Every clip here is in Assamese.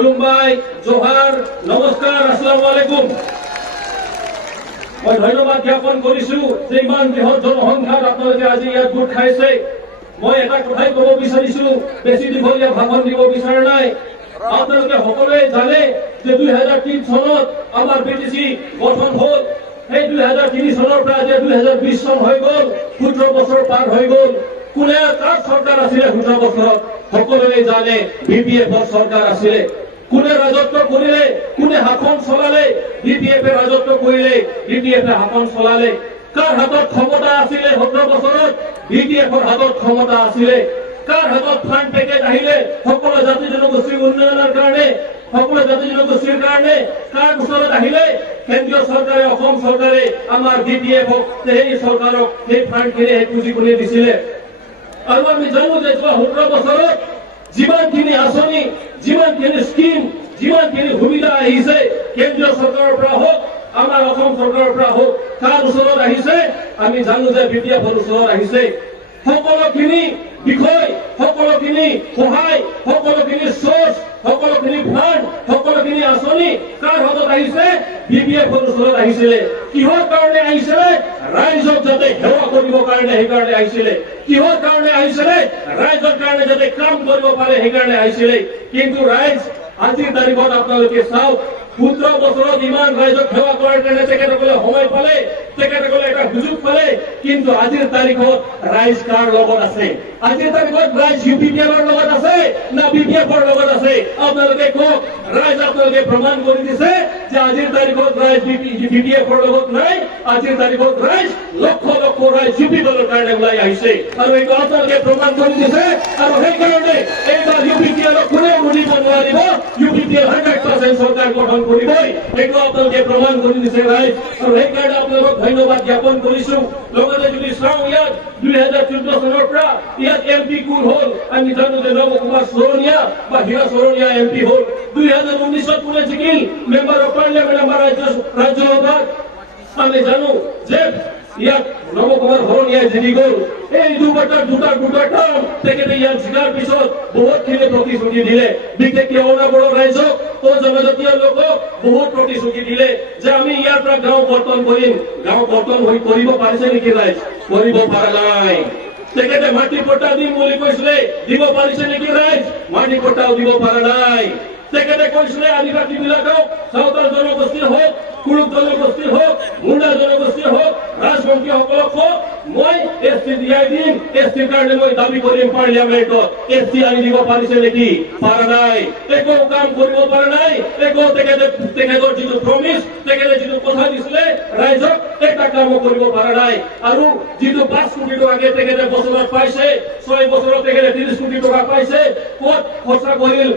খুলুমবাই জোহাৰ নমস্কাৰ আসসালামু আলাইকুম মই ধন্যবাদ জ্ঞাপন কৰিছো যে ইমান বৃহৎ জনসংখ্যাত আপোনালোকে আজি ইয়াত গোট খাইছে মই এটা কথাই ক'ব বিচাৰিছো বেছি দীঘলীয়া ভাষণ দিব বিচৰা নাই আপোনালোকে সকলোৱে জানে যে 2003 চনত আমাৰ বিটিসি গঠন হ'ল এই 2003 চনৰ পৰা যে 2020 চন হৈ গ'ল 17 বছৰ পাৰ হৈ গ'ল কোনে কাৰ চৰকাৰ আছিল 17 বছৰত সকলোৱে জানে বিপিএফৰ চৰকাৰ আছিল কোনে ৰাজত্ব কৰিলে কোনে শাসন চলালে বিপিএফে ৰাজত্ব কৰিলে বিপিএফে শাসন চলালে কাৰ হাতত ক্ষমতা আছিল 17 বছৰত বিপিএফৰ হাতত ক্ষমতা আছিল কাৰ হাতত ফান্ড পেকেজ আহিলে সকলো জাতি জনগোষ্ঠীৰ উন্নয়নৰ কাৰণে সকলো জাতি জনগোষ্ঠীৰ কাৰণে কাৰ ওচৰত আহিলে কেন্দ্ৰীয় চৰকাৰে অসম চৰকাৰে আমাৰ বিপিএফক সেই চৰকাৰক সেই ফান্ডখিনি পুঁজি কৰি দিছিলে আৰু আমি জানো যে 17 বছৰত যিমানখিনি আঁচনি যিমানখিনি স্কিম যিমানখিনি সুবিধা আহিছে কেন্দ্ৰীয় চৰকাৰৰ পৰা হওক আমাৰ অসম চৰকাৰৰ পৰা হওক কাৰ ওচৰত আহিছে আমি জানো যে বিপিএফৰ ওচৰত আহিছে সকলোখিনি বিষয় সকলোখিনি সহায় সকলোখিনি সোৰ্স সকলোখিনি ফান্ড সকলোখিনি আঁচনি কাৰ হাতত আহিছে বিপিএফৰ ওচৰত আহিছিলে কিহৰ কাৰণে আহিছিলে ৰাইজক যাতে সেৱা কৰিবৰ কাৰণে সেইকাৰণে আহিছিলে কিহৰ কাৰণে আহিছিলে ৰাইজৰ কাৰণে যাতে কাম কৰিব পাৰে সেইকাৰণে আহিছিলে কিন্তু ৰাইজ আজিৰ তাৰিখত আপোনালোকে চাওক 17 বছৰত ইমান ৰাইজক সেৱা কৰাৰ কাৰণে তেখেতসকলে সময় পালে তেখেতসকলে এটা সুযোগ পালে কিন্তু আজিৰ তাৰিখত ৰাইজ কাৰ লগত আছে আজিৰ তাৰিখত ৰাইজ ইউপিপিএলৰ লগত আছে না বিপিএফৰ লগত আছে আপোনালোকে কওক ৰাইজ আপোনালোকে প্ৰমাণ কৰি দিছে যে আজিৰ তাৰিখত ৰাইজ বিপিএফৰ লগত নাই আজিৰ তাৰিখত ৰাইজ লক্ষ লক্ষ ৰাইজ ইউপি দলৰ কাৰণে ওলাই আহিছে আৰু এইটো আপোনালোকে প্ৰমাণ কৰি দিছে আৰু সেইকাৰণে এইবাৰ ইউপিপিএলক কোনেও মুনিব নোৱাৰিব ইউপিপিএল 100% চৰকাৰ গঠন কৰিবই এইটো আপোনালোকে প্ৰমাণ কৰি দিছে ৰাইজ আৰু সেইকাৰণে আপোনালোকক ধন্যবাদ জ্ঞাপন কৰিছো লগতে যদি চাওঁ ইয়াত 2014 চনৰ পৰা ইয়াত এমপি কোন হ'ল আমি জানো যে নৱ কুমাৰ চৰণীয়া বা হীৰা চৰণীয়া এমপি হ'ল 2019 কোনে জিকিল মেম্বাৰ অফ পাৰ্লিয়ামেণ্ট আমাৰ ৰাজ্যসভাত আমি জানো যে ইয়াত নৱ কুমাৰ চৰণীয়াই জিকি গ'ল এই দুটা টাৰ্ম তেখেতে ইয়াত জিকাৰ পিছত বহুতখিনি প্ৰতিশ্ৰুতি দিলে বিশেষকৈ অনাবড়ো ৰাইজক ও জনজাতীয় লোকক বহুত প্ৰতিশ্ৰুতি দিলে যে আমি ইয়াৰ পৰা গাঁও বৰ্তন কৰিম গাঁও বৰ্তন হৈ কৰিব পাৰিছে নেকি ৰাইজ কৰিব পৰা নাই তেখেতে মাটি পট্টা দিম বুলি কৈছিলে দিব পাৰিছে নেকি ৰাইজ মাটি পট্টাও দিব পৰা নাই তেখেতে কৈছিলে আদিবাসী বিলাকক সাঁওতাল জনগোষ্ঠীৰ হওক কুৰুক জনগোষ্ঠীৰ হওক মুণ্ডা জনগোষ্ঠীৰ হওক ৰাজবংশীসকলক হওক মই এছটি দিয়াই দিম এছটিৰ কাৰণে মই দাবী কৰিম পাৰ্লিয়ামেণ্টত এছটি আনি দিব পাৰিছে নেকি পৰা নাই একো কাম কৰিব পৰা নাই একো তেখেতৰ যিটো প্ৰমিছ তেখেতে যিটো কথা দিছিলে ৰাইজক এটা কামো কৰিব পৰা নাই আৰু যিটো 5 কোটি টকাকে তেখেতে বছৰত পাইছে 6 বছৰত তেখেতে 30 কোটি টকা পাইছে ক'ত খৰচা কৰিল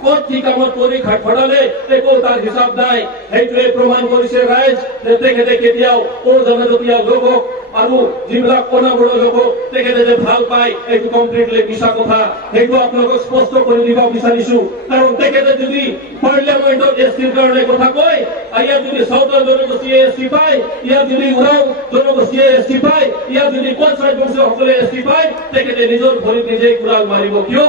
ক'ত কি কামত কৰি খটালে একো তাৰ হিচাপ নাই সেইটোৱে প্ৰমাণ কৰিছে ৰাইজ যে তেখেতে কেতিয়াও জনজাতীয় লোকক আৰু যিবিলাক অনাবড়ো লোকক তেখেতে যে ভাল পায় এইটো কমপ্লিটলি মিছা কথা সেইটো আপোনালোকক স্পষ্ট কৰি দিব বিচাৰিছো কাৰণ তেখেতে যদি পাৰ্লিয়ামেণ্টত এছটিৰ কাৰণে কথা কয় ইয়াত যদি সাঁওতাল জনগোষ্ঠীয়ে এছটি পায় ইয়াত যদি উৰাও জনগোষ্ঠীয়ে এছটি পায় ইয়াত যদি পঞ্চায়ত বংশীয়সকলে এছটি পায় তেখেতে নিজৰ ভৰিত নিজেই কুৰাল মাৰিব কিয়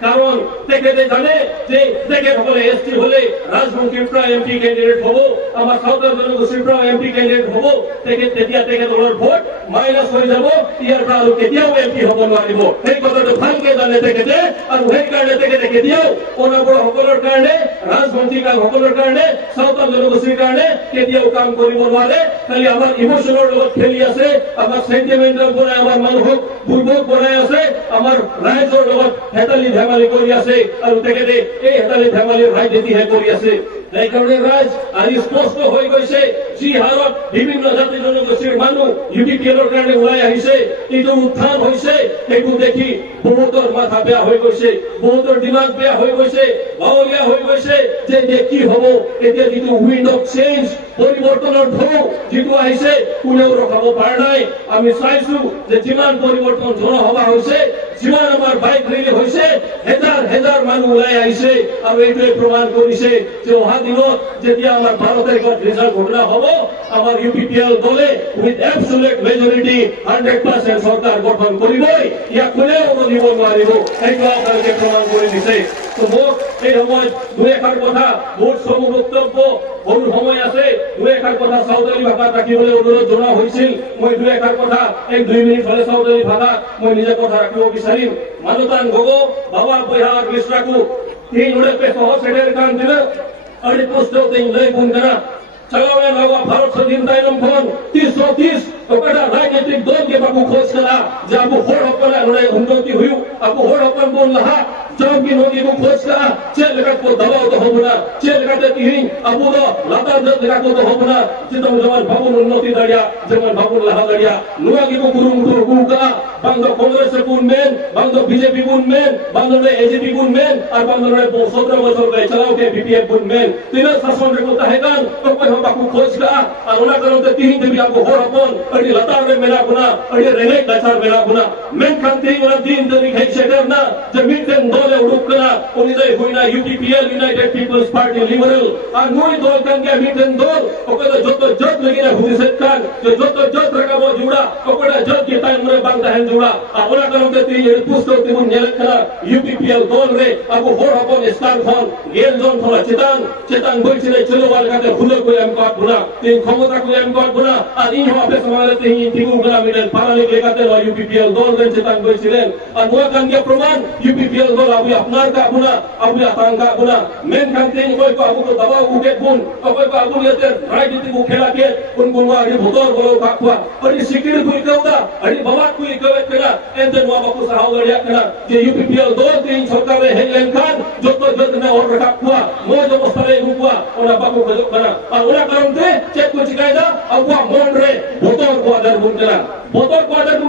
কাৰণ তেখেতে জানে যে তেখেতসকলে এছটি হলে ৰাজবংশীৰ পৰা এমপি কেণ্ডিডেট হ'ব আমাৰ সাঁওতাল জনগোষ্ঠীৰ পৰা এমপি কেণ্ডিডেট হ'ব তেতিয়া তেখেতৰ ভোট মাইনাছ হৈ যাব ইয়াৰ পৰা আৰু কেতিয়াও এমপি হ'ব নোৱাৰিব সেই কথাটো ভালকে জানে তেখেতে আৰু সেইকাৰণে তেখেতে কেতিয়াও অনাবড়ো সকলৰ কাৰণে ৰাজবংশী সকলৰ কাৰণে সাঁওতাল জনগোষ্ঠীৰ কাৰণে কেতিয়াও কাম কৰিব নোৱাৰে খালি আমাৰ ইমোচনৰ লগত খেলি আছে আমাৰ চেণ্টিমেণ্টেল বনাই আমাৰ মানুহক বুৰ্বক বনাই আছে আমাৰ ৰাইজৰ লগত হেতালি ধেমালি কৰি আছে আৰু তেখেতে এই হেতালি ধেমালিৰ ৰাজনীতিহে কৰি আছে সেইকাৰণে ৰাইজ আজি স্পষ্ট হৈ গৈছে যি হাৰত বিভিন্ন জাতি জনগোষ্ঠীৰ মানুহ ইউপিপিএলৰ কাৰণে ওলাই আহিছে এইটো উত্থান হৈছে সেইটো দেখি বহুতৰ মাথা বেয়া হৈ গৈছে বহুতৰ দিমাগ বেয়া হৈ গৈছে বাউলীয়া হৈ গৈছে যে কি হ'ব এতিয়া যিটো উইণ্ড অফ চেঞ্জ পৰিৱৰ্তনৰ ঢৌ যিটো আহিছে কোনেও ৰখাব পৰা নাই। আমি চাইছো যে যিমান পৰিৱৰ্তন জনসভা হৈছে, যিমান আমাৰ বাইক ৰেলী হৈছে, হেজাৰ হেজাৰ মানুহ ওলাই আহিছে আৰু এইটোৱে প্ৰমাণ কৰিছে যে অহা দিনত যেতিয়া আমাৰ 12 তাৰিখত ৰিজাল্ট ঘোষণা হ'ব, আমাৰ UPPL দলে উইথ এবছলিউট মেজৰিটি 100% চৰকাৰ গঠন কৰিবই। ইয়াক কোনেও ৰখিব নোৱাৰিব, সেইটো আপোনালোকে প্ৰমাণ কৰি দিছে। মোক এই সময়ত দুই এষাৰ কথা, বহুত চমু বক্তব্য, সৰু সময় আছে, দুই এষাৰ কথা চাওতালী ভাষাত ৰাখিবলৈ অনুৰোধ জনোৱা হৈছিল। মই দুই এষাৰ কথা 1-2 মিনিট হ'লে চাওতালী ভাষাত মই নিজে কথা ৰাখিব বিচাৰিম। Manutan gogo, bawa pihak misraku, ini udah pesoh seder kan tidak, ada poster tinggal pun kena. Calon lawa Bharat Sedintai Nomphon 30 kepada राजनीतिक दल के बाबू खोज करा, जब वो होड़ अपन उन्हें उन्नति हुई, अब वो होड़ अपन बोल रहा, जब की नौकरी को खोज करा, चेल लगत को दबाव तो हो बना, चेल लगत तीन, अब वो लाता जब लगत को तो हो बना, जितना जवान बाबू उन्नति दरिया, जवान बाबू लहा दरिया, नुआ की को कुरुम कुरुम करा, बांधो कांग्रेस से पुन में, बांधो BJP पुन में, बांधो ने AJP पुन में, और बांधो ने 17 वर्षों के चलाओ के BPF पुन में, तीनों शासन रिपोर्ट है kan, तो कोई हम बाबू खोज करा, और उन्हें करो तो तीन जब आपको होड़ अपन अड़ी लतार में मेला गुना, अड़ी रेंगे कचार मेला गुना, मैं खाते ही उन्हें दिन तरी खाई शेडर ना, जब मीटिंग दोले उड़ूक करा, उन्हें दे हुई ना UPPL United People's Party Liberal, और नूरी दोल kan क्या मीटिंग दोल, ओके तो जो जट लगी ना हुई सेक्टर, जो जट रखा वो जुड़ा, ओके तो जट की टाइम में बांधा है जुड़ा, और उन्हें करो तो तीन ये पुष्टो तीन नेलक करा, UPPL दोल रे, अब वो होड़ अपन स्टार खोन, गेल जोन थोड़ा चितान बोल चिले चलो वाले का हुलर को एमकाट बुना, तीन खमोता को एमकाट बुना, और इन हो अपने समाज ते ही तीनों गुना मिलन पारा निकले का तेरा UPPL दोल रे चितान बोल चिलेन, और वो kan क्या प्रमाण UPPL दोल अभी अपनार का बुना, अभी अतांग का बुना, मैं खाते ही कोई को अबू को दबाव उगे बुन, कोई को अबू लेते राजनीति को खेला के उन बुनवा अड़ी भोतर बोलो काकुआ, अड़ी सिक्योर कोई कहूँगा, अड़ी बाबा कोई कहवे करा, ऐसे नुआ बापू सहाव गड़िया करा, जे UPPL दोल तीन सरकार में हेलैंड खान, जो तो जल्द में और रखा हुआ, मौज मस्ताले हुआ, उन्हें बापू खजो करा, और उन्हें करम थे चेक कुछ कायदा, अब वो मोड़ रहे, भोतर को आदर बुन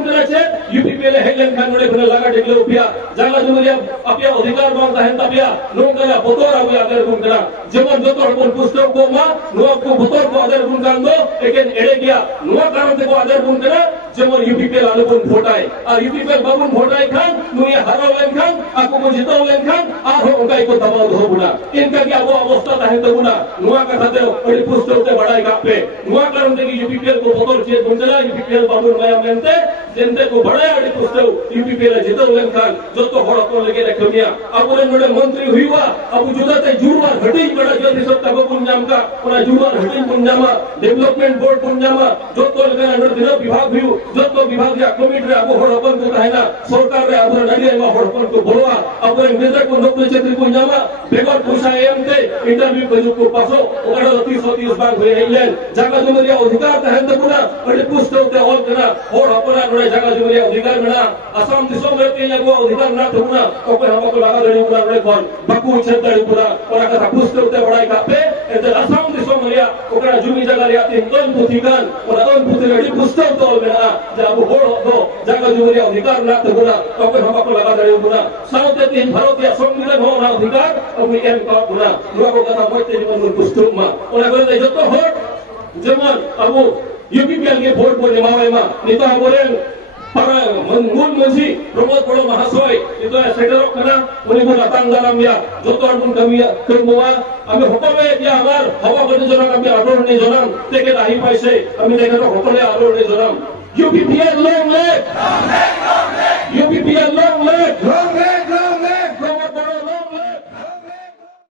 करा चे, UPPL हेलैंड खान उन्हें बना लगा टिकले उपिया, जंगला जुमरिया अपिया अधिकार मांगता है तपिया, लोग करा भोतर अभी आदर बुन करा, जमन जो तो अपन पुस्तक को मां, लोग को भोतर को आदर बुन कर दो, लेकिन एड़े गया, लोग कारण से को आदर बुन करा, जमन UPPL आलू बुन फोटाए, और UPPL बाबुन फोटाए खान, नुया हरा लेन खान, आपको को जिता लेन खान, आह उनका एक दबाव धो बुना, इनका क्या वो अवस्था है तो बुना, नुआ का खाते हो, बड़ी पुस्तक से बड़ा एक आपे, नुआ कारण से कि UPPL को भोतर चेत बुन करा, UPPL बाबुन माया मेंते, जिनते को बड़ा बड़ी पुस्तक UPPL जिता लेन खान, जो तो होड़ अपन लगे रखे मिया, अब उन्हें बड़े मंत्री हुआ, अब जुड़ा ते जुड़वा घटी बड़ा जो रिसोर्ट तब पुंजाम का, उन्हें जुड़वा घटी पुंजामा, डेवलपमेंट बोर्ड पुंजामा, जो तो लगे अंडर दिना विभाग भी, जो तो विभाग या कमिटी अब होड़ अपन को कहना, सरकार रे अब नडिया में होड़ अपन को बोलवा, अब इंग्लिश को नौकरी क्षेत्र पुंजामा, बेगर पुषा एमते इंटरव्यू को को पासो, उगड़ा 30 बार हुए हैं, जगह जुमरिया अधिकार है तो पुना, बड़े पुस्तक ते और करा, होड़ अपना बड़े जगह जुमरिया अधिकार मिला, असम दिशा में तीन वो अधिकार ना तो पुना, ओके हमको लगा देने पुना बड़े कौन, बाकू क्षेत्र पुना, और अगर पुस्तक ते बड़ा कापे, इधर असम दिशा में लिया, उगड़ा जुमी जगह लिया तीन कौन पुथिकान, और कौन पुथिकानी पुस्तक तो मिला, जब होड़ दो जगह जुमरिया अधिकार ना तो पुना, ओके हमको लगा देने पुना, साउथ तीन भारत या असम मिले हो ना अधिकार, ओके एम का पुना, दुआ को कथा मत तेरी मन पुस्तक मा, और अगर ये जो तो होड़, जमन अबू UPPL के भोट को निभावे मा, निता बोले para mengun mensi promote polo mahasoi itu sekedar kena uni pun datang dalam ya jotor pun kami kemuan kami hokome dia agar hawa bani jonam kami ador ni jonam teke dahi paise kami dekar hokole ador ni jonam UPPL long leg UPPL long leg